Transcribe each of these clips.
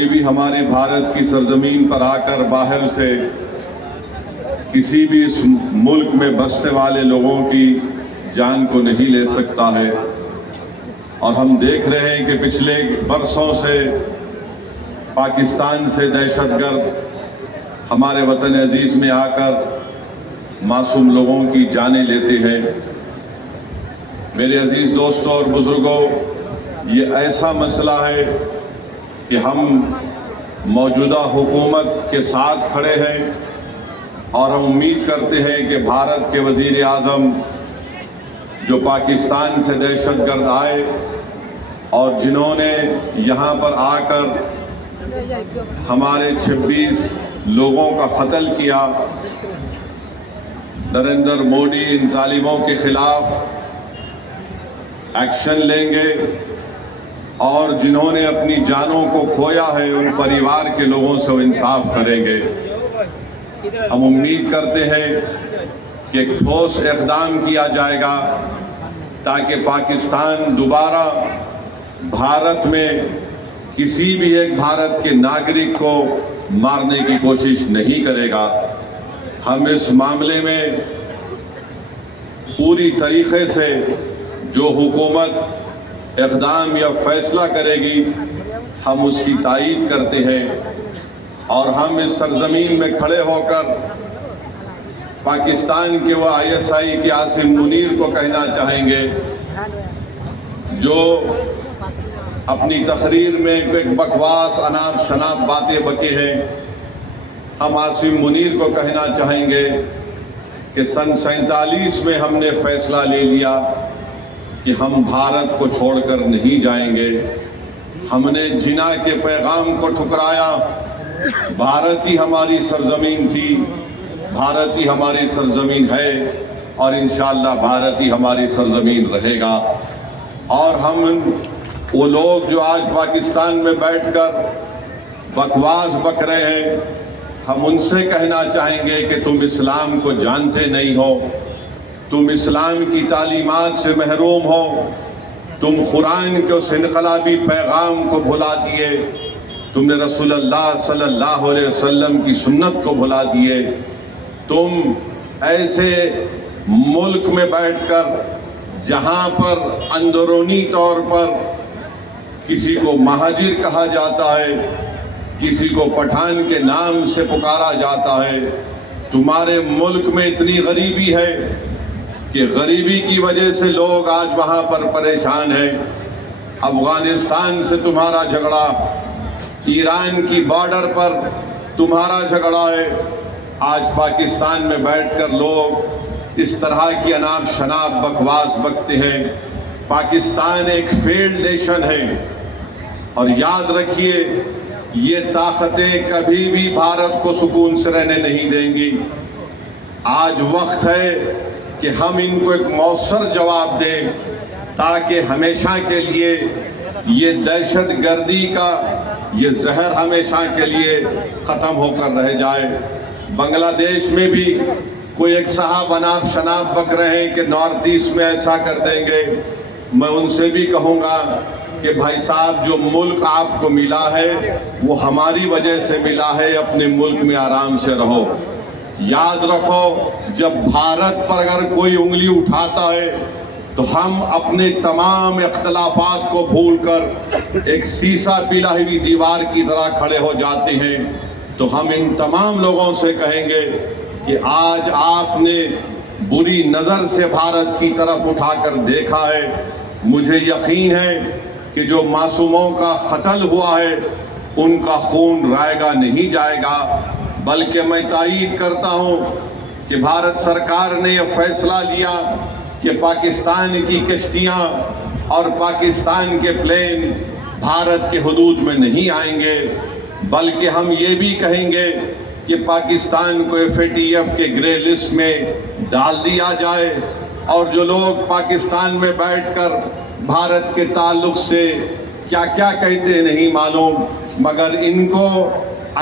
کوئی بھی ہمارے بھارت کی سرزمین پر آ کر باہر سے کسی بھی اس ملک میں بسنے والے لوگوں کی جان کو نہیں لے سکتا ہے، اور ہم دیکھ رہے ہیں کہ پچھلے برسوں سے پاکستان سے دہشت گرد ہمارے وطن عزیز میں آ کر معصوم لوگوں کی جانیں لیتے ہیں۔ میرے عزیز دوستوں اور بزرگوں، یہ ایسا مسئلہ ہے کہ ہم موجودہ حکومت کے ساتھ کھڑے ہیں، اور ہم امید کرتے ہیں کہ بھارت کے وزیر اعظم جو پاکستان سے دہشت گرد آئے اور جنہوں نے یہاں پر آ کر ہمارے 26 لوگوں کا قتل کیا، نریندر مودی ان ظالموں کے خلاف ایکشن لیں گے، اور جنہوں نے اپنی جانوں کو کھویا ہے ان پریوار کے لوگوں سے وہ انصاف کریں گے۔ ہم امید کرتے ہیں کہ ایک ٹھوس اقدام کیا جائے گا تاکہ پاکستان دوبارہ بھارت میں کسی بھی ایک بھارت کے ناگرک کو مارنے کی کوشش نہیں کرے گا۔ ہم اس معاملے میں پوری طریقے سے جو حکومت اقدام یا فیصلہ کرے گی ہم اس کی تائید کرتے ہیں، اور ہم اس سرزمین میں کھڑے ہو کر پاکستان کے وہ ISI کے عاصم منیر کو کہنا چاہیں گے جو اپنی تقریر میں ایک بکواس اناپ شناپ باتیں بکے ہیں۔ ہم عاصم منیر کو کہنا چاہیں گے کہ سن 47 میں ہم نے فیصلہ لے لیا کہ ہم بھارت کو چھوڑ کر نہیں جائیں گے۔ ہم نے جناح کے پیغام کو ٹھکرایا۔ بھارت ہی ہماری سرزمین تھی، بھارت ہی ہماری سرزمین ہے، اور انشاءاللہ بھارت ہی ہماری سرزمین رہے گا۔ اور ہم وہ لوگ جو آج پاکستان میں بیٹھ کر بکواس بک رہے ہیں، ہم ان سے کہنا چاہیں گے کہ تم اسلام کو جانتے نہیں ہو، تم اسلام کی تعلیمات سے محروم ہو، تم قرآن کے اس انقلابی پیغام کو بھلا دیے، تم نے رسول اللہ صلی اللہ علیہ وسلم کی سنت کو بھلا دیے، تم ایسے ملک میں بیٹھ کر جہاں پر اندرونی طور پر کسی کو مہاجر کہا جاتا ہے، کسی کو پٹھان کے نام سے پکارا جاتا ہے، تمہارے ملک میں اتنی غریبی ہے کہ غریبی کی وجہ سے لوگ آج وہاں پر پریشان ہیں۔ افغانستان سے تمہارا جھگڑا، ایران کی بارڈر پر تمہارا جھگڑا ہے، آج پاکستان میں بیٹھ کر لوگ اس طرح کی اناپ شناپ بکواس بکتے ہیں۔ پاکستان ایک فیلڈ نیشن ہے، اور یاد رکھیے یہ طاقتیں کبھی بھی بھارت کو سکون سے رہنے نہیں دیں گی۔ آج وقت ہے کہ ہم ان کو ایک مؤثر جواب دیں تاکہ ہمیشہ کے لیے یہ دہشت گردی کا یہ زہر ہمیشہ کے لیے ختم ہو کر رہ جائے۔ بنگلہ دیش میں بھی کوئی ایک صاحب اناپ شناپ بک رہے ہیں کہ نارتھ ایسٹ میں ایسا کر دیں گے۔ میں ان سے بھی کہوں گا کہ بھائی صاحب، جو ملک آپ کو ملا ہے وہ ہماری وجہ سے ملا ہے، اپنے ملک میں آرام سے رہو۔ یاد رکھو، جب بھارت پر اگر کوئی انگلی اٹھاتا ہے تو ہم اپنے تمام اختلافات کو بھول کر ایک سیسا پلا ہوئی دیوار کی طرح کھڑے ہو جاتے ہیں۔ تو ہم ان تمام لوگوں سے کہیں گے کہ آج آپ نے بری نظر سے بھارت کی طرف اٹھا کر دیکھا ہے، مجھے یقین ہے کہ جو معصوموں کا قتل ہوا ہے ان کا خون رائے گا نہیں جائے گا، بلکہ میں تائید کرتا ہوں کہ بھارت سرکار نے یہ فیصلہ لیا کہ پاکستان کی کشتیاں اور پاکستان کے پلین بھارت کے حدود میں نہیں آئیں گے، بلکہ ہم یہ بھی کہیں گے کہ پاکستان کو FATF کے گرے لسٹ میں ڈال دیا جائے، اور جو لوگ پاکستان میں بیٹھ کر بھارت کے تعلق سے کیا کیا کہتے نہیں معلوم، مگر ان کو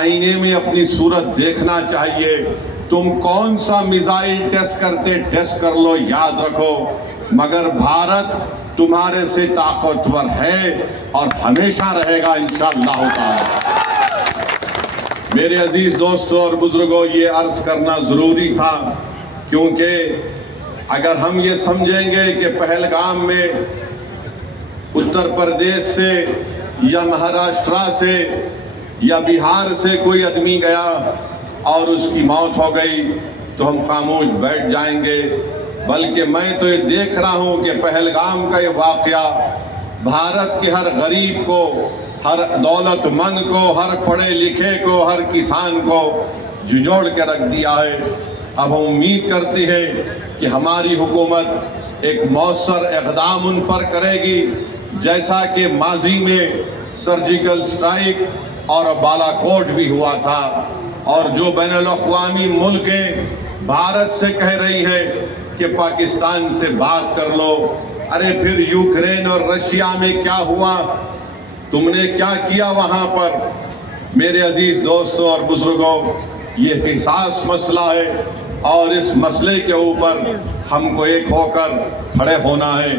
آئینے میں اپنی صورت دیکھنا چاہیے۔ تم کون سا میزائل ٹیسٹ کرتے ٹیسٹ کر لو، یاد رکھو مگر بھارت تمہارے سے طاقتور ہے اور ہمیشہ رہے گا انشاءاللہ تعالی۔ میرے عزیز دوستوں اور بزرگوں، یہ عرض کرنا ضروری تھا، کیونکہ اگر ہم یہ سمجھیں گے کہ پہلگام میں اتر پردیش سے یا مہاراشٹرا سے یا بہار سے کوئی آدمی گیا اور اس کی موت ہو گئی تو ہم خاموش بیٹھ جائیں گے، بلکہ میں تو یہ دیکھ رہا ہوں کہ پہلگام کا یہ واقعہ بھارت کے ہر غریب کو، ہر دولت مند کو، ہر پڑھے لکھے کو، ہر کسان کو جھنجھوڑ کے رکھ دیا ہے۔ اب ہم امید کرتے ہیں کہ ہماری حکومت ایک مؤثر اقدام ان پر کرے گی، جیسا کہ ماضی میں سرجیکل سٹرائک اور بالا کوٹ بھی ہوا تھا، اور جو بین الاقوامی ملکیں بھارت سے کہہ رہی ہیں کہ پاکستان سے بات کر لو، ارے پھر یوکرین اور رشیا میں کیا ہوا؟ تم نے کیا کیا وہاں پر؟ میرے عزیز دوستوں اور بزرگوں، یہ حساس مسئلہ ہے اور اس مسئلے کے اوپر ہم کو ایک ہو کر کھڑے ہونا ہے۔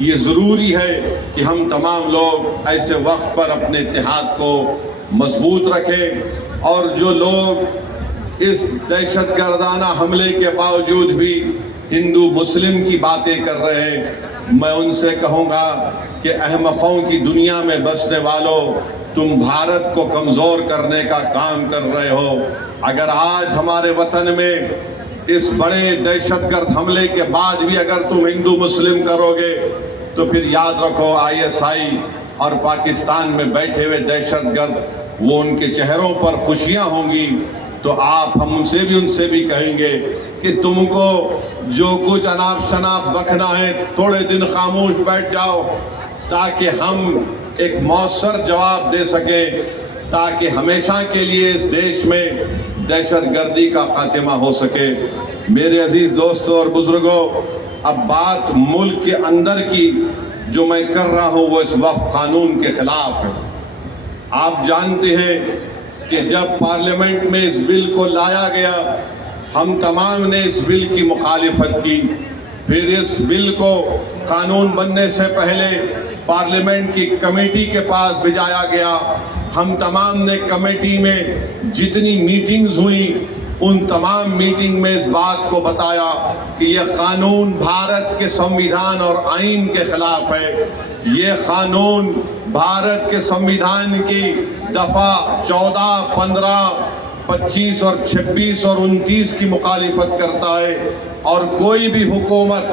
یہ ضروری ہے کہ ہم تمام لوگ ایسے وقت پر اپنے اتحاد کو مضبوط رکھیں، اور جو لوگ اس دہشت گردانہ حملے کے باوجود بھی ہندو مسلم کی باتیں کر رہے ہیں، میں ان سے کہوں گا کہ احمقوں کی دنیا میں بسنے والوں، تم بھارت کو کمزور کرنے کا کام کر رہے ہو۔ اگر آج ہمارے وطن میں اس بڑے دہشت گرد حملے کے بعد بھی اگر تم ہندو مسلم کرو گے تو پھر یاد رکھو ISI اور پاکستان میں بیٹھے ہوئے دہشت گرد، وہ ان کے چہروں پر خوشیاں ہوں گی، تو آپ ہم سے بھی ان سے بھی کہیں گے کہ تم کو جو کچھ اناپ شناپ بکنا ہے تھوڑے دن خاموش بیٹھ جاؤ، تاکہ ہم ایک مؤثر جواب دے سکیں، تاکہ ہمیشہ کے لیے اس دیش میں دہشت گردی کا خاتمہ ہو سکے۔ میرے عزیز دوستوں اور بزرگوں، اب بات ملک کے اندر کی جو میں کر رہا ہوں وہ اس وقت قانون کے خلاف ہے۔ آپ جانتے ہیں کہ جب پارلیمنٹ میں اس بل کو لایا گیا، ہم تمام نے اس بل کی مخالفت کی، پھر اس بل کو قانون بننے سے پہلے پارلیمنٹ کی کمیٹی کے پاس بھیجایا گیا۔ ہم تمام نے کمیٹی میں جتنی میٹنگز ہوئی ان تمام میٹنگ میں اس بات کو بتایا کہ یہ قانون بھارت کے سنویدھان اور آئین کے خلاف ہے، یہ قانون بھارت کے سنویدھان کی دفعہ 14، 15، 25 اور 26 اور 29 کی مخالفت کرتا ہے، اور کوئی بھی حکومت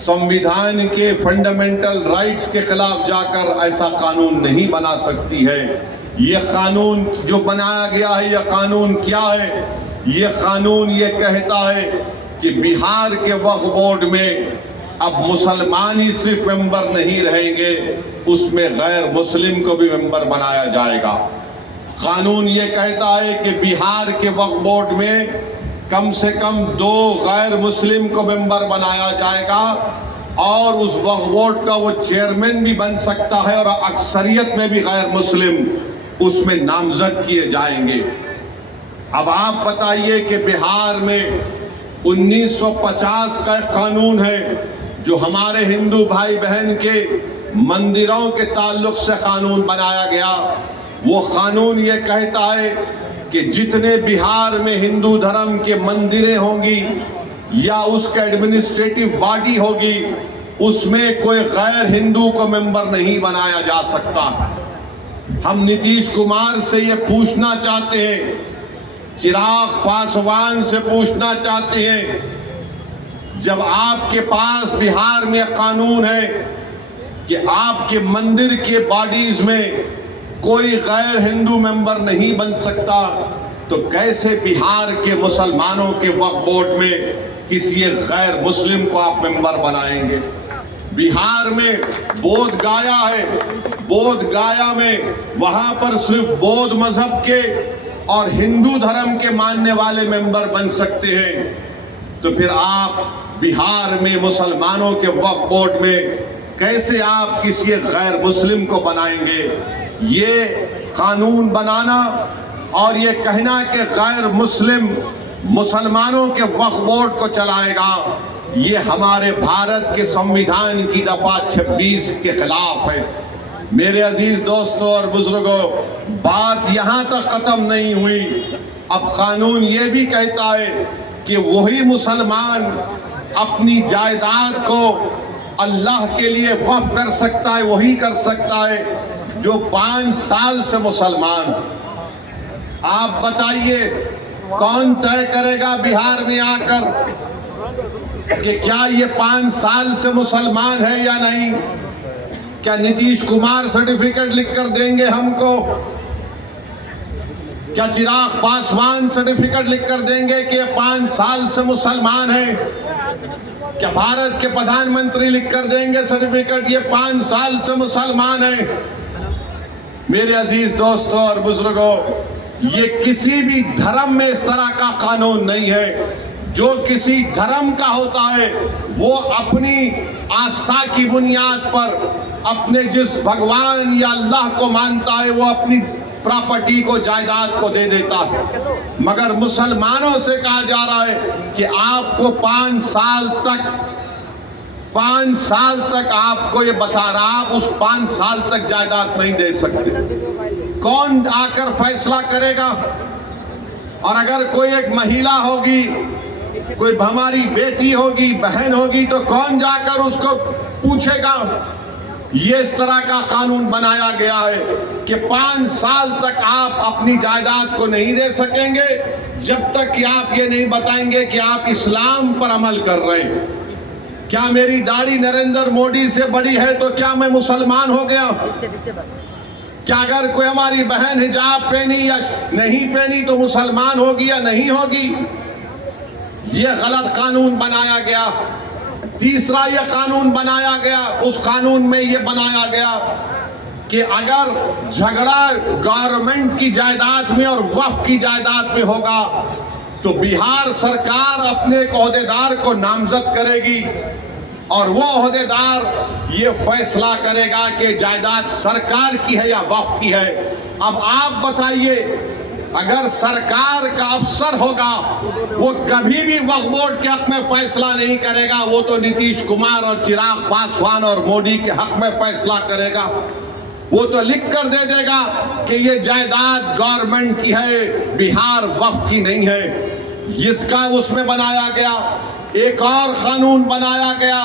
سنویدھان کے فنڈامنٹل رائٹس کے خلاف جا کر ایسا قانون نہیں بنا سکتی ہے۔ یہ قانون جو بنایا گیا ہے، یہ قانون کیا ہے؟ یہ قانون یہ کہتا ہے کہ بہار کے وقف بورڈ میں اب مسلمان ہی صرف ممبر نہیں رہیں گے، اس میں غیر مسلم کو بھی ممبر بنایا جائے گا۔ قانون یہ کہتا ہے کہ بہار کے وقف بورڈ میں کم سے کم 2 غیر مسلم کو ممبر بنایا جائے گا، اور اس وقف بورڈ کا وہ چیئرمین بھی بن سکتا ہے، اور اکثریت میں بھی غیر مسلم اس میں نامزد کیے جائیں گے۔ اب آپ بتائیے کہ بہار میں 1950 کا ایک قانون ہے جو ہمارے ہندو بھائی بہن کے مندروں کے تعلق سے قانون بنایا گیا۔ وہ قانون یہ کہتا ہے کہ جتنے بہار میں ہندو دھرم کے مندریں ہوں گی یا اس کا ایڈمنسٹریٹو باڈی ہوگی، اس میں کوئی غیر ہندو کو ممبر نہیں بنایا جا سکتا۔ ہم نتیش کمار سے یہ پوچھنا چاہتے ہیں، چراغ پاسوان سے پوچھنا چاہتے ہیں، جب آپ کے پاس بہار میں قانون ہے کہ آپ کے مندر کے باڈیز میں کوئی غیر ہندو ممبر نہیں بن سکتا، تو کیسے بہار کے مسلمانوں کے وقف بورڈ میں کسی غیر مسلم کو آپ ممبر بنائیں گے؟ بہار میں بودھ گایا ہے، بودھ گایا میں وہاں پر صرف بودھ مذہب کے اور ہندو دھرم کے ماننے والے ممبر بن سکتے ہیں، تو پھر آپ بہار میں مسلمانوں کے وقف بورڈ میں کیسے آپ کسی غیر مسلم کو بنائیں گے؟ یہ قانون بنانا اور یہ کہنا کہ غیر مسلم مسلمانوں کے وقف بورڈ کو چلائے گا، یہ ہمارے بھارت کے سنویدھان کی دفعہ 26 کے خلاف ہے۔ میرے عزیز دوستوں اور بزرگوں، بات یہاں تک ختم نہیں ہوئی، اب قانون یہ بھی کہتا ہے کہ وہی مسلمان اپنی جائیداد کو اللہ کے لیے وقف کر سکتا ہے، وہی کر سکتا ہے جو 5 سال سے مسلمان۔ آپ بتائیے کون طے کرے گا بہار میں آ کر کہ کیا یہ 5 سال سے مسلمان ہے یا نہیں؟ کیا نتیش کمار سرٹیفکیٹ لکھ کر دیں گے ہم کو؟ کیا چراغ پاسوان سرٹیفکیٹ لکھ کر دیں گے کہ 5 سال سے مسلمان ہیں؟ کیا بھارت کے پردھان منتری لکھ کر دیں گے سرٹیفکیٹ یہ 5 سال سے مسلمان ہیں؟ میرے عزیز دوستوں اور بزرگوں، یہ کسی بھی دھرم میں اس طرح کا قانون نہیں ہے۔ جو کسی دھرم کا ہوتا ہے وہ اپنی آستھا کی بنیاد پر اپنے جس بھگوان یا اللہ کو مانتا ہے وہ اپنی پراپرٹی کو، جائیداد کو دے دیتا ہے، مگر مسلمانوں سے کہا جا رہا ہے کہ آپ کو 5 سال تک آپ کو یہ بتا رہا، آپ اس 5 سال تک جائیداد نہیں دے سکتے۔ کون آ کر فیصلہ کرے گا؟ اور اگر کوئی ایک مہیلا ہوگی، کوئی ہماری بیٹی ہوگی، بہن ہوگی، تو کون جا کر اس کو پوچھے گا؟ یہ اس طرح کا قانون بنایا گیا ہے کہ 5 سال تک آپ اپنی جائیداد کو نہیں دے سکیں گے جب تک کہ آپ یہ نہیں بتائیں گے کہ آپ اسلام پر عمل کر رہے ہیں۔ کیا میری داڑھی نریندر مودی سے بڑی ہے تو کیا میں مسلمان ہو گیا؟ کیا اگر کوئی ہماری بہن حجاب پہنی یا نہیں پہنی تو مسلمان ہوگی یا نہیں ہوگی؟ یہ غلط قانون بنایا گیا۔ تیسرا یہ قانون بنایا گیا، اس قانون میں یہ بنایا گیا کہ اگر جھگڑا گورنمنٹ کی جائیداد میں اور وقف کی جائیداد میں ہوگا تو بہار سرکار اپنے ایک عہدیدار کو نامزد کرے گی اور وہ عہدیدار یہ فیصلہ کرے گا کہ جائیداد سرکار کی ہے یا وقف کی ہے۔ اب آپ بتائیے، اگر سرکار کا افسر ہوگا وہ کبھی بھی وقف بورڈ کے حق میں فیصلہ نہیں کرے گا، وہ تو نتیش کمار اور چراغ پاسوان اور مودی کے حق میں فیصلہ کرے گا۔ وہ تو لکھ کر دے دے گا کہ یہ جائیداد گورنمنٹ کی ہے، بہار وقف کی نہیں ہے۔ اس کا اس میں بنایا گیا۔ ایک اور قانون بنایا گیا،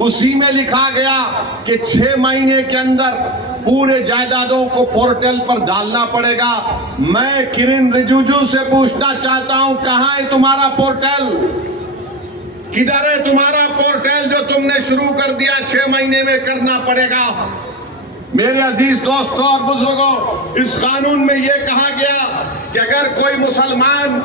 اسی میں لکھا گیا کہ 6 مہینے کے اندر پورے جائیدادوں کو پورٹل پر ڈالنا پڑے گا۔ میں کرن رجیجو سے پوچھنا چاہتا ہوں، کہاں ہے تمہارا پورٹل؟ کدھر ہے تمہارا پورٹل جو تم نے شروع کر دیا 6 مہینے میں کرنا پڑے گا؟ میرے عزیز دوستوں اور بزرگوں، اس قانون میں یہ کہا گیا کہ اگر کوئی مسلمان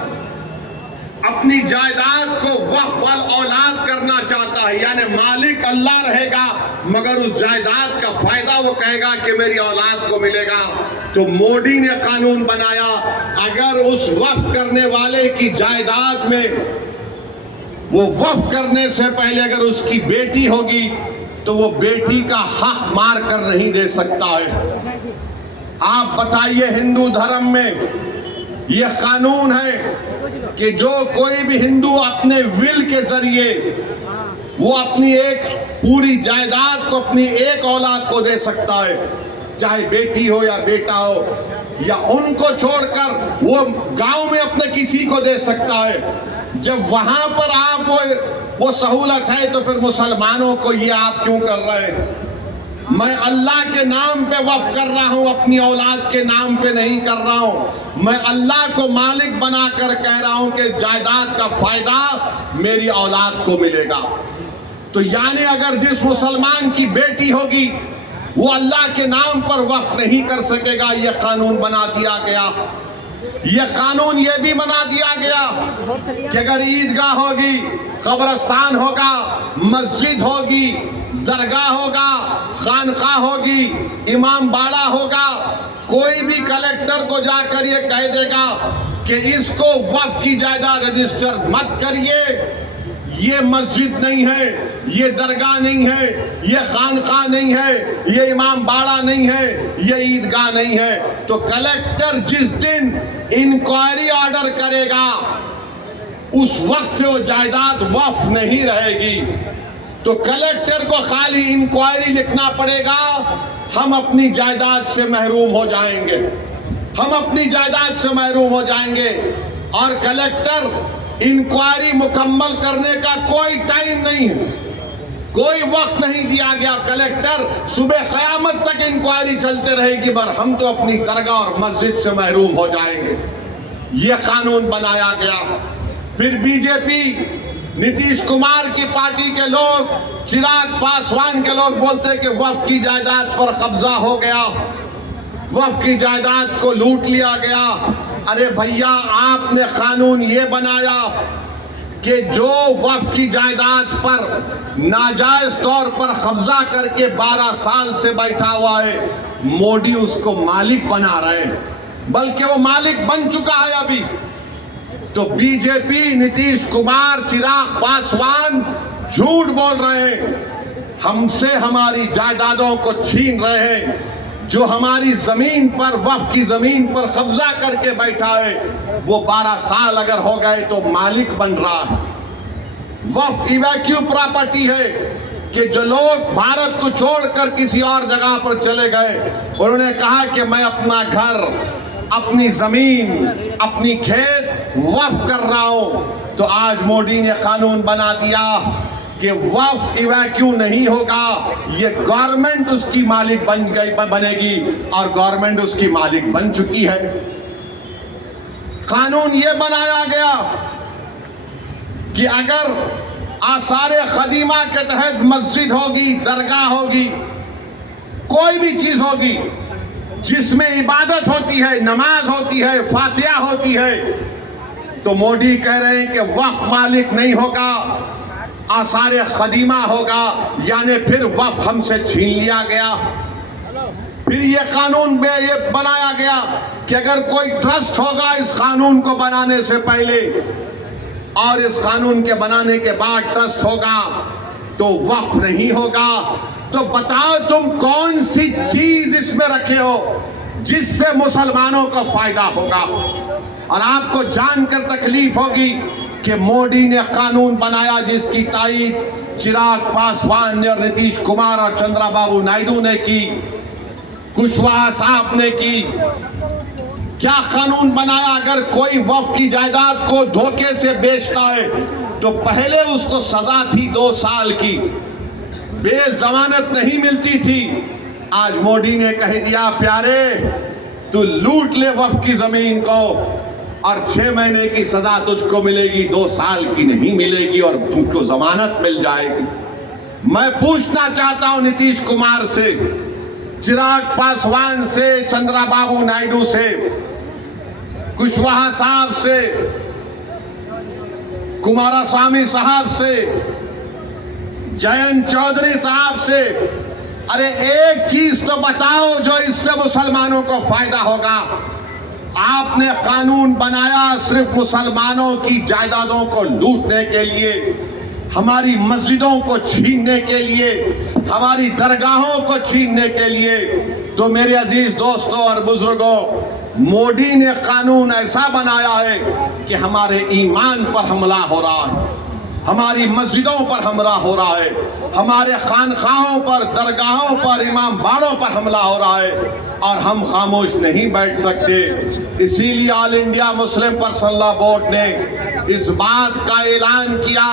اپنی جائیداد کو وقف اولاد کرنا چاہتا ہے، یعنی مالک اللہ رہے گا مگر اس جائیداد کا فائدہ وہ کہے گا کہ میری اولاد کو ملے گا، تو مودی نے قانون بنایا اگر اس وقف کرنے والے کی جائیداد میں وہ وقف کرنے سے پہلے اگر اس کی بیٹی ہوگی تو وہ بیٹی کا حق مار کر نہیں دے سکتا ہے۔ آپ بتائیے، ہندو دھرم میں یہ قانون ہے کہ جو کوئی بھی ہندو اپنے ول کے ذریعے وہ اپنی ایک پوری جائیداد کو اپنی ایک اولاد کو دے سکتا ہے، چاہے بیٹی ہو یا بیٹا ہو، یا ان کو چھوڑ کر وہ گاؤں میں اپنے کسی کو دے سکتا ہے۔ جب وہاں پر آپ وہ سہولت ہے تو پھر مسلمانوں کو یہ آپ کیوں کر رہے ہیں؟ میں اللہ کے نام پہ وقف کر رہا ہوں، اپنی اولاد کے نام پہ نہیں کر رہا ہوں۔ میں اللہ کو مالک بنا کر کہہ رہا ہوں کہ جائیداد کا فائدہ میری اولاد کو ملے گا۔ تو یعنی اگر جس مسلمان کی بیٹی ہوگی وہ اللہ کے نام پر وقف نہیں کر سکے گا، یہ قانون بنا دیا گیا۔ یہ قانون یہ بھی بنا دیا گیا کہ اگر عیدگاہ ہوگی، قبرستان ہوگا، مسجد ہوگی، درگاہ ہوگا، خانقاہ ہوگی، امام باڑہ ہوگا، کوئی بھی کلیکٹر کو جا کر یہ کہہ دے گا کہ اس کو وقف کی جائیداد رجسٹر مت کریے، یہ مسجد نہیں ہے، یہ درگاہ نہیں ہے، یہ خانقاہ نہیں ہے، یہ امام باڑہ نہیں ہے، یہ عیدگاہ نہیں ہے، تو کلیکٹر جس دن انکوائری آرڈر کرے گا اس وقت سے وہ جائیداد وقف نہیں رہے گی۔ تو کلیکٹر کو خالی انکوائری لکھنا پڑے گا ہم اپنی جائیداد سے محروم ہو جائیں گے، ہم اپنی جائیداد سے محروم ہو جائیں گے۔ اور کلیکٹر انکوائری مکمل کرنے کا کوئی ٹائم نہیں ہے، کوئی وقت نہیں دیا گیا۔ کلیکٹر صبح قیامت تک انکوائری چلتے رہے گی، پر ہم تو اپنی درگاہ اور مسجد سے محروم ہو جائیں گے۔ یہ قانون بنایا گیا۔ پھر بی جے پی، نتیش کمار کی پارٹی کے لوگ، چراغ پاسوان کے لوگ بولتے کہ وقف کی جائیداد پر قبضہ ہو گیا، وقف کی جائیداد کو لوٹ لیا گیا۔ ارے بھیا، آپ نے قانون یہ بنایا کہ جو وقف کی جائیداد پر ناجائز طور پر قبضہ کر کے 12 سال سے بیٹھا ہوا ہے، مودی اس کو مالک بنا رہے ہیں، بلکہ وہ مالک بن چکا ہے ابھی۔ تو بی جے پی، نتیش کمار، چراغ پاسوان جھوٹ بول رہے ہیں، ہم سے ہماری جائیدادوں کو چھین رہے ہیں۔ جو ہماری زمین پر، وقف کی زمین پر قبضہ کر کے بیٹھا ہے، وہ 12 سال اگر ہو گئے تو مالک بن رہا ہے۔ وقف ایویکیو پراپرٹی ہے کہ جو لوگ بھارت کو چھوڑ کر کسی اور جگہ پر چلے گئے، انہوں نے کہا کہ میں اپنا گھر، اپنی زمین، اپنی کھیت وقف کر رہا ہوں۔ تو آج مودی نے قانون بنا دیا کہ وقف ایویکیو نہیں ہوگا، یہ گورنمنٹ اس کی مالک بنے گی، اور گورنمنٹ اس کی مالک بن چکی ہے۔ قانون یہ بنایا گیا کہ اگر آثار قدیمہ کے تحت مسجد ہوگی، درگاہ ہوگی، کوئی بھی چیز ہوگی جس میں عبادت ہوتی ہے، نماز ہوتی ہے، فاتحہ ہوتی ہے، تو مودی کہہ رہے ہیں کہ وقف مالک نہیں ہوگا، آثار قدیمہ ہوگا، یعنی پھر وقف ہم سے چھین لیا گیا۔ پھر یہ قانون یہ بنایا گیا کہ اگر کوئی ٹرسٹ ہوگا اس قانون کو بنانے سے پہلے اور اس قانون کے بنانے کے بعد ٹرسٹ ہوگا تو وقف نہیں ہوگا۔ تو بتاؤ تم کون سی چیز اس میں رکھے ہو جس سے مسلمانوں کو فائدہ ہوگا؟ اور آپ کو جان کر تکلیف ہوگی کہ مودی نے قانون بنایا جس کی تائید چراغ پاسوان نے اور نتیش کمار اور چندرا بابو نائیڈو نے کی، کشواہا صاحب نے کی۔ کیا قانون بنایا؟ اگر کوئی وقف کی جائیداد کو دھوکے سے بیچتا ہے تو پہلے اس کو سزا تھی 2 سال کی، بے ضمانت نہیں ملتی تھی۔ آج مودی نے کہہ دیا پیارے تو لوٹ لے وقف کی زمین کو اور 6 مہینے کی سزا تجھ کو ملے گی، 2 سال کی نہیں ملے گی، اور تم کو ضمانت مل جائے گی۔ میں پوچھنا چاہتا ہوں نتیش کمار سے، چراغ پاسوان سے، چندرا بابو نائیڈو سے، کشواہا صاحب سے، کماراسوامی صاحب سے، جینت چودھری صاحب سے، ارے ایک چیز تو بتاؤ جو اس سے مسلمانوں کو فائدہ ہوگا۔ آپ نے قانون بنایا صرف مسلمانوں کی جائیدادوں کو لوٹنے کے لیے، ہماری مسجدوں کو چھیننے کے لیے، ہماری درگاہوں کو چھیننے کے لیے۔ تو میرے عزیز دوستوں اور بزرگوں، مودی نے قانون ایسا بنایا ہے کہ ہمارے ایمان پر حملہ ہو رہا ہے، ہماری مسجدوں پر حملہ ہو رہا ہے، ہمارے خانقاہوں پر، درگاہوں پر، امام باڑوں پر حملہ ہو رہا ہے، اور ہم خاموش نہیں بیٹھ سکتے۔ اسی لیے All India Muslim Personal Law Board نے اس بات کا اعلان کیا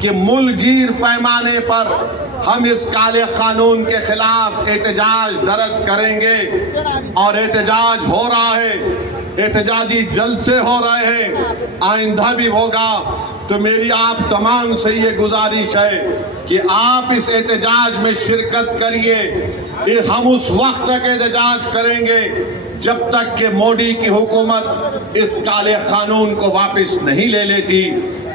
کہ ملک گیر پیمانے پر ہم اس کالے قانون کے خلاف احتجاج درج کریں گے، اور احتجاج ہو رہا ہے، احتجاجی جلسے ہو رہے ہیں، آئندہ بھی ہوگا۔ تو میری آپ تمام سے یہ گزارش ہے کہ آپ اس احتجاج میں شرکت کریے۔ ہم اس وقت تک احتجاج کریں گے جب تک کہ مودی کی حکومت اس کالے قانون کو واپس نہیں لے لیتی۔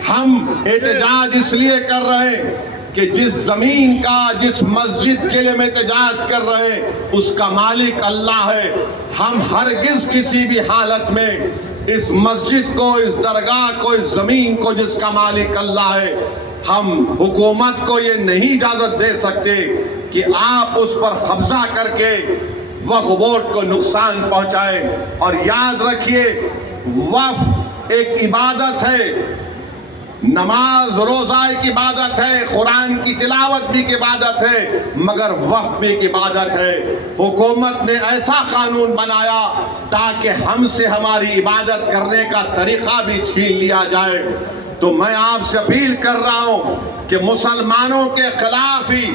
ہم احتجاج اس لیے کر رہے ہیں کہ جس زمین کا، جس مسجد کے لیے ہم احتجاج کر رہے ہیں، اس کا مالک اللہ ہے۔ ہم ہرگز کسی بھی حالت میں اس مسجد کو، اس درگاہ کو، اس زمین کو جس کا مالک اللہ ہے، ہم حکومت کو یہ نہیں اجازت دے سکتے کہ آپ اس پر قبضہ کر کے وقف بورڈ کو نقصان پہنچائے۔ اور یاد رکھیے، وقف ایک عبادت ہے، نماز روزہ ایک عبادت ہے، قرآن کی تلاوت بھی ایک عبادت ہے، مگر وقف بھی ایک عبادت ہے۔ حکومت نے ایسا قانون بنایا تاکہ ہم سے ہماری عبادت کرنے کا طریقہ بھی چھین لیا جائے۔ تو میں آپ سے اپیل کر رہا ہوں کہ مسلمانوں کے خلاف ہی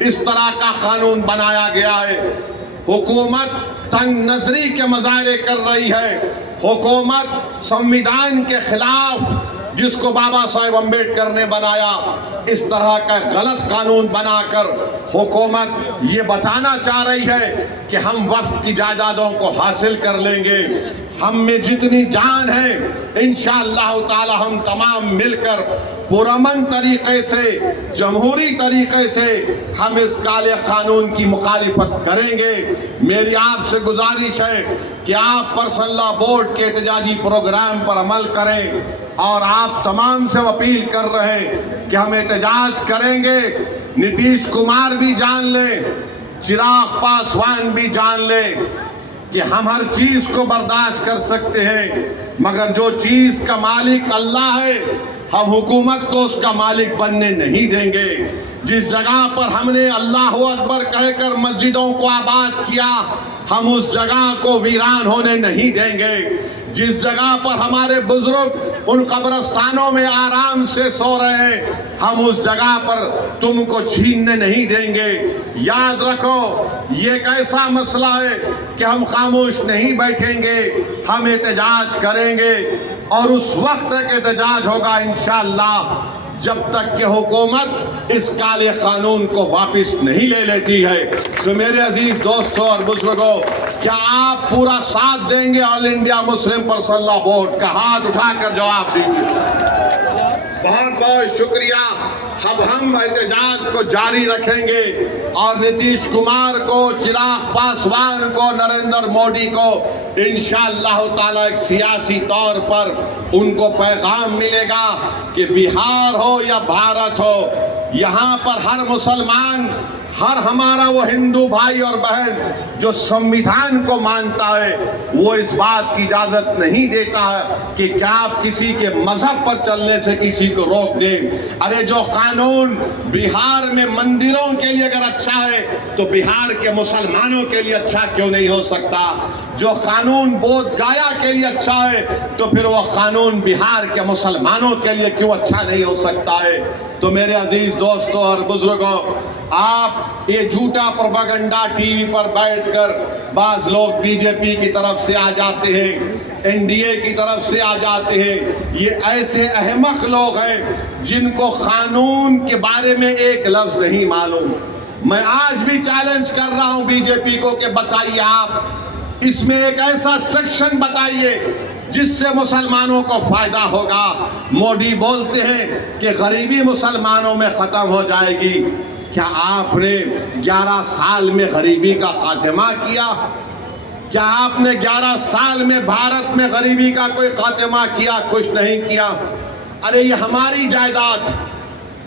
اس طرح کا قانون بنایا گیا ہے۔ حکومت تنگ نظری کے مظاہرے کر رہی ہے، حکومت سنویدھان کے خلاف جس کو بابا صاحب امبیڈکر نے بنایا، اس طرح کا غلط قانون بنا کر حکومت یہ بتانا چاہ رہی ہے کہ ہم وقف کی جائیدادوں کو حاصل کر لیں گے۔ ہم میں جتنی جان ہے انشاءاللہ تعالی ہم تمام مل کر پرامن طریقے سے، جمہوری طریقے سے ہم اس کالے قانون کی مخالفت کریں گے۔ میری آپ سے گزارش ہے کہ آپ پرسنل لا بورڈ کے احتجاجی پروگرام پر عمل کریں، اور آپ تمام سے اپیل کر رہے ہیں کہ ہم احتجاج کریں گے۔ نتیش کمار بھی جان لیں، چراغ پاسوان بھی جان لیں کہ ہم ہر چیز کو برداشت کر سکتے ہیں، مگر جو چیز کا مالک اللہ ہے ہم حکومت کو اس کا مالک بننے نہیں دیں گے۔ جس جگہ پر ہم نے اللہ اکبر کہہ کر مسجدوں کو آباد کیا، ہم اس جگہ کو ویران ہونے نہیں دیں گے۔ جس جگہ پر ہمارے بزرگ ان قبرستانوں میں آرام سے سو رہے ہیں، ہم اس جگہ پر تم کو چھیننے نہیں دیں گے۔ یاد رکھو یہ ایک ایسا مسئلہ ہے کہ ہم خاموش نہیں بیٹھیں گے، ہم احتجاج کریں گے، اور اس وقت تک احتجاج ہوگا انشاءاللہ جب تک کہ حکومت اس کالے قانون کو واپس نہیں لے لیتی ہے۔ تو میرے عزیز دوستوں اور بزرگوں، کیا آپ پورا ساتھ دیں گے آل انڈیا مسلم پرسنل لا بورڈ کا؟ ہاتھ اٹھا کر جواب دیجیے۔ بہت بہت شکریہ۔ اب ہم احتجاج کو جاری رکھیں گے، اور نتیش کمار کو، چراغ پاسوان کو، نریندر مودی کو انشاءاللہ تعالی ایک سیاسی طور پر ان کو پیغام ملے گا کہ بہار ہو یا بھارت ہو، یہاں پر ہر مسلمان، ہر ہمارا وہ ہندو بھائی اور بہن جو سنویدھان کو مانتا ہے، وہ اس بات کی اجازت نہیں دیتا ہے کہ کیا آپ کسی کے مذہب پر چلنے سے کسی کو روک دیں۔ ارے جو قانون بہار میں مندروں کے لیے اگر اچھا ہے تو بہار کے مسلمانوں کے لیے اچھا کیوں نہیں ہو سکتا؟ جو قانون بودھ گایا کے لیے اچھا ہے تو پھر وہ قانون بہار کے مسلمانوں کے لیے کیوں اچھا نہیں ہو سکتا ہے؟ تو میرے عزیز دوستوں اور بزرگوں، آپ یہ جھوٹا پروپیگنڈا ٹی وی پر بیٹھ کر، بعض لوگ بی جے پی کی طرف سے آ جاتے ہیں، این ڈی اے کی طرف سے آ جاتے ہیں، یہ ایسے احمق لوگ ہیں جن کو قانون کے بارے میں ایک لفظ نہیں معلوم۔ میں آج بھی چیلنج کر رہا ہوں بی جے پی کو کہ بتائیے، آپ اس میں ایک ایسا سیکشن بتائیے جس سے مسلمانوں کو فائدہ ہوگا۔ مودی بولتے ہیں کہ غریبی مسلمانوں میں ختم ہو جائے گی۔ کیا آپ نے 11 سال میں غریبی کا خاتمہ کیا؟ کیا آپ نے 11 سال میں بھارت میں غریبی کا کوئی خاتمہ کیا؟ کچھ نہیں کیا۔ ارے یہ ہماری جائیداد ہے،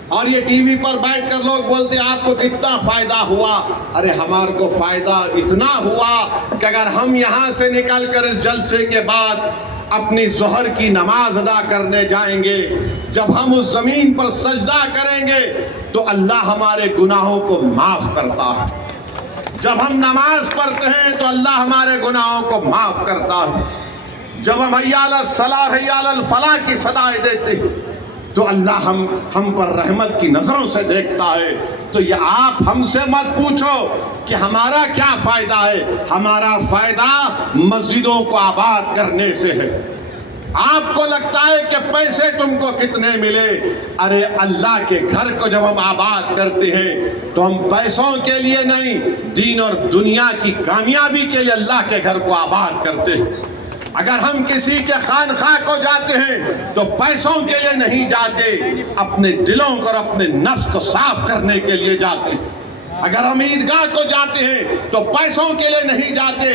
اور یہ ٹی وی پر بیٹھ کر لوگ بولتے ہیں آپ کو کتنا فائدہ ہوا۔ ارے ہمارے کو فائدہ اتنا ہوا کہ اگر ہم یہاں سے نکل کر اس جلسے کے بعد اپنی ظہر کی نماز ادا کرنے جائیں گے، جب ہم اس زمین پر سجدہ کریں گے تو اللہ ہمارے گناہوں کو معاف کرتا ہے۔ جب ہم نماز پڑھتے ہیں تو اللہ ہمارے گناہوں کو معاف کرتا ہے۔ جب ہم حی علی الصلاۃ حی علی الفلاح کی صدائیں دیتے ہیں تو اللہ ہم پر رحمت کی نظروں سے دیکھتا ہے۔ تو یہ آپ ہم سے مت پوچھو کہ ہمارا کیا فائدہ ہے، ہمارا فائدہ مسجدوں کو آباد کرنے سے ہے۔ آپ کو لگتا ہے کہ پیسے تم کو کتنے ملے؟ ارے اللہ کے گھر کو جب ہم آباد کرتے ہیں تو ہم پیسوں کے لیے نہیں، دین اور دنیا کی کامیابی کے لیے اللہ کے گھر کو آباد کرتے ہیں۔ اگر ہم کسی کے خانقاہ کو جاتے ہیں تو پیسوں کے لیے نہیں جاتے، اپنے دلوں کو اور اپنے نفس کو صاف کرنے کے لیے جاتے ہیں۔ اگر ہم عیدگاہ کو جاتے ہیں تو پیسوں کے لیے نہیں جاتے،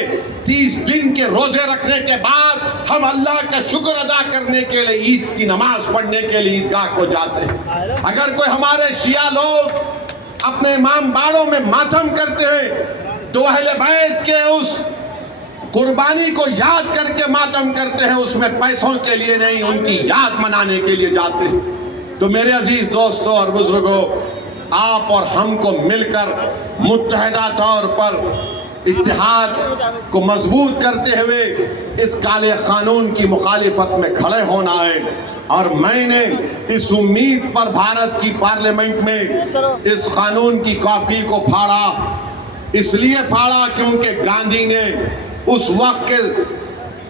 30 دن کے روزے رکھنے کے بعد ہم اللہ کا شکر ادا کرنے کے لیے، عید کی نماز پڑھنے کے لیے عیدگاہ کو جاتے ہیں۔ اگر کوئی ہمارے شیعہ لوگ اپنے امام باڑوں میں ماتم کرتے ہیں تو اہل بیت کے اس قربانی کو یاد کر کے ماتم کرتے ہیں، اس میں پیسوں کے لیے نہیں، ان کی یاد منانے کے لیے جاتے ہیں۔ تو میرے عزیز دوستوں اور بزرگوں، آپ اور ہم کو مل کر متحدہ طور پر اتحاد کو مضبوط کرتے ہوئے اس کالے قانون کی مخالفت میں کھڑے ہونا ہے۔ اور میں نے اس امید پر بھارت کی پارلیمنٹ میں اس قانون کی کاپی کو پھاڑا، اس لیے پھاڑا کیونکہ گاندھی نے اس وقت کے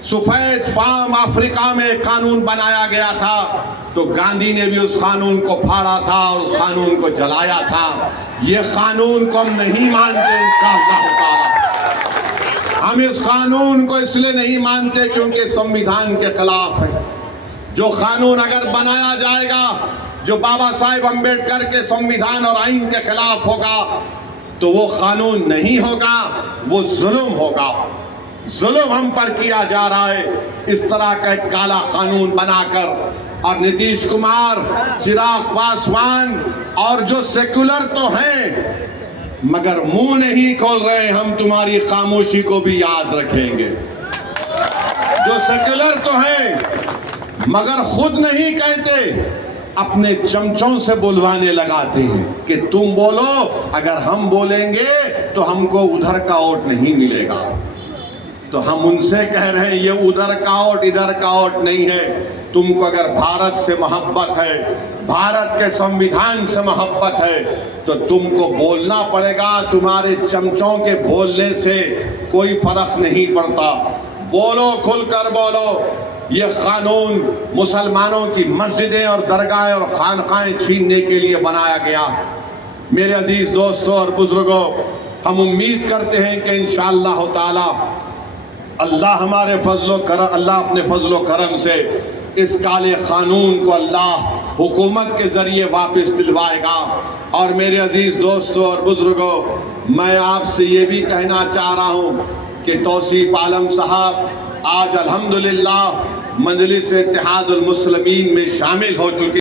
سفید فام افریقہ میں قانون بنایا گیا تھا تو گاندھی نے بھی اس قانون کو پھاڑا تھا اور اس قانون کو جلایا تھا۔ یہ قانون کو ہم نہیں مانتے انشاءاللہ تعالی۔ ہم اس قانون کو اس لیے نہیں مانتے کیونکہ سنویدھان کے خلاف ہے۔ جو قانون اگر بنایا جائے گا جو بابا صاحب امبیڈکر کے سنویدھان اور آئین کے خلاف ہوگا تو وہ قانون نہیں ہوگا، وہ ظلم ہوگا۔ ظلم ہم پر کیا جا رہا ہے اس طرح کا ایک کالا قانون بنا کر۔ اور نتیش کمار، چراغ پاسوان اور جو سیکولر تو ہیں مگر منہ نہیں کھول رہے، ہم تمہاری خاموشی کو بھی یاد رکھیں گے۔ جو سیکولر تو ہیں مگر خود نہیں کہتے، اپنے چمچوں سے بلوانے لگاتے ہیں کہ تم بولو، اگر ہم بولیں گے تو ہم کو ادھر کا ووٹ نہیں ملے گا۔ تو ہم ان سے کہہ رہے ہیں یہ ادھر کا ووٹ ادھر کا ووٹ نہیں ہے۔ تم کو اگر بھارت سے محبت ہے، بھارت کے سنویدھان سے محبت ہے تو تم کو بولنا پڑے گا۔ تمہارے چمچوں کے بولنے سے کوئی فرق نہیں پڑتا۔ بولو، کھل کر بولو۔ یہ قانون مسلمانوں کی مسجدیں اور درگاہیں اور خانقاہیں چھیننے کے لیے بنایا گیا۔ میرے عزیز دوستوں اور بزرگوں، ہم امید کرتے ہیں کہ انشاءاللہ تعالی اللہ ہمارے اللہ اپنے فضل و کرم سے اس کالے قانون کو اللہ حکومت کے ذریعے واپس دلوائے گا۔ اور میرے عزیز دوستوں اور بزرگوں، میں آپ سے یہ بھی کہنا چاہ رہا ہوں کہ توصیف عالم صاحب آج الحمدللہ مجلس اتحاد المسلمین میں شامل ہو چکے